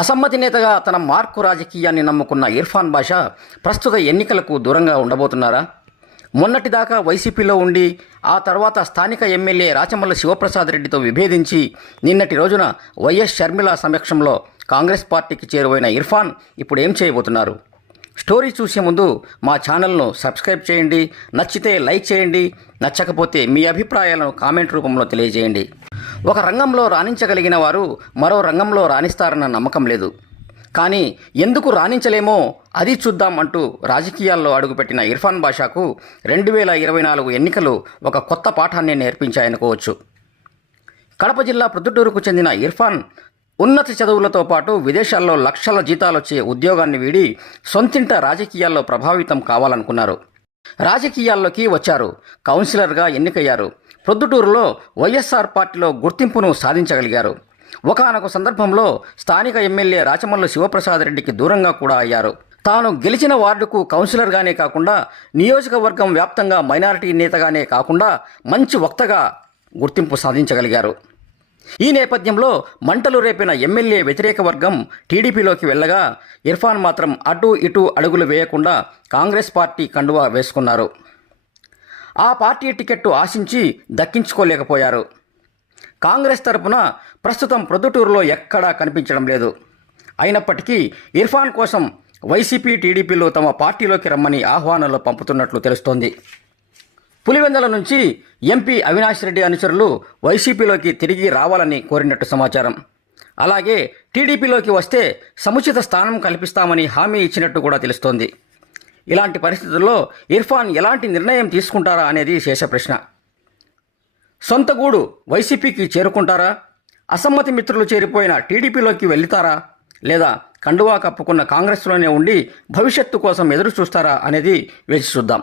అసమ్మతి నేతగా తన మార్కు రాజకీయాన్ని నమ్ముకున్న ఇర్ఫాన్ బాషా ప్రస్తుత ఎన్నికలకు దూరంగా ఉండబోతున్నారా? మొన్నటిదాకా వైసీపీలో ఉండి ఆ తర్వాత స్థానిక ఎమ్మెల్యే రాచమల్ల శివప్రసాద్ రెడ్డితో విభేదించి నిన్నటి రోజున వైఎస్ షర్మిల సమక్షంలో కాంగ్రెస్ పార్టీకి చేరువైన ఇర్ఫాన్ ఇప్పుడు ఏం చేయబోతున్నారు? స్టోరీ చూసే ముందు మా ఛానల్ను సబ్స్క్రైబ్ చేయండి నచ్చితే లైక్ చేయండి నచ్చకపోతే మీ అభిప్రాయాలను కామెంట్ రూపంలో తెలియజేయండి. ఒక రంగంలో రాణించగలిగిన వారు మరో రంగంలో రాణిస్తారన్న నమ్మకం లేదు. కానీ ఎందుకు రాణించలేమో అది చూద్దాం అంటూ రాజకీయాల్లో అడుగుపెట్టిన ఇర్ఫాన్ బాషాకు రెండు వేల ఇరవై నాలుగు ఎన్నికలు ఒక కొత్త పాఠాన్ని నేర్పించాయనుకోవచ్చు కడప జిల్లా ప్రొద్దుటూరుకు చెందిన ఇర్ఫాన్ ఉన్నత చదువులతో పాటు విదేశాల్లో లక్షల జీతాలొచ్చే ఉద్యోగాన్ని వీడి సొంతింట రాజకీయాల్లో ప్రభావితం కావాలనుకున్నారు. రాజకీయాల్లోకి వచ్చారు. కౌన్సిలర్గా ఎన్నికయ్యారు. ప్రొద్దుటూరులో వైఎస్ఆర్ పార్టీలో గుర్తింపును సాధించగలిగారు. ఒకానొక సందర్భంలో స్థానిక ఎమ్మెల్యే రాచమల్లు శివప్రసాద్ రెడ్డికి దూరంగా కూడా అయ్యారు. తాను గెలిచిన వార్డుకు కౌన్సిలర్గానే కాకుండా నియోజకవర్గం వ్యాప్తంగా మైనారిటీ నేతగానే కాకుండా మంచి వక్తగా గుర్తింపు సాధించగలిగారు. ఈ నేపథ్యంలో మంటలు రేపిన ఎమ్మెల్యే వ్యతిరేక వర్గం టీడీపీలోకి వెళ్ళగా ఇర్ఫాన్ మాత్రం అటు ఇటు అడుగులు వేయకుండా కాంగ్రెస్ పార్టీ కండువా వేసుకున్నారు. ఆ పార్టీ టికెట్టు ఆశించి దక్కించుకోలేకపోయారు. కాంగ్రెస్ తరపున ప్రస్తుతం ప్రొద్దుటూరులో ఎక్కడా కనిపించడం లేదు. అయినప్పటికీ ఇర్ఫాన్ కోసం వైసీపీ టీడీపీలు తమ పార్టీలోకి రమ్మని ఆహ్వానాలు పంపుతున్నట్లు తెలుస్తోంది. పులివెందల నుంచి ఎంపీ అవినాష్ రెడ్డి అనుచరులు వైసీపీలోకి తిరిగి రావాలని కోరినట్టు సమాచారం. అలాగే టీడీపీలోకి వస్తే సముచిత స్థానం కల్పిస్తామని హామీ ఇచ్చినట్టు కూడా తెలుస్తోంది. ఇలాంటి పరిస్థితుల్లో ఇర్ఫాన్ ఎలాంటి నిర్ణయం తీసుకుంటారా అనేది శేష ప్రశ్న. సొంత గూడు వైసీపీకి చేరుకుంటారా? అసమ్మతి మిత్రులు చేరిపోయిన టీడీపీలోకి వెళ్తారా? లేదా కండువా కప్పుకున్న కాంగ్రెస్లోనే ఉండి భవిష్యత్తు కోసం ఎదురు చూస్తారా అనేది వేచి చూద్దాం.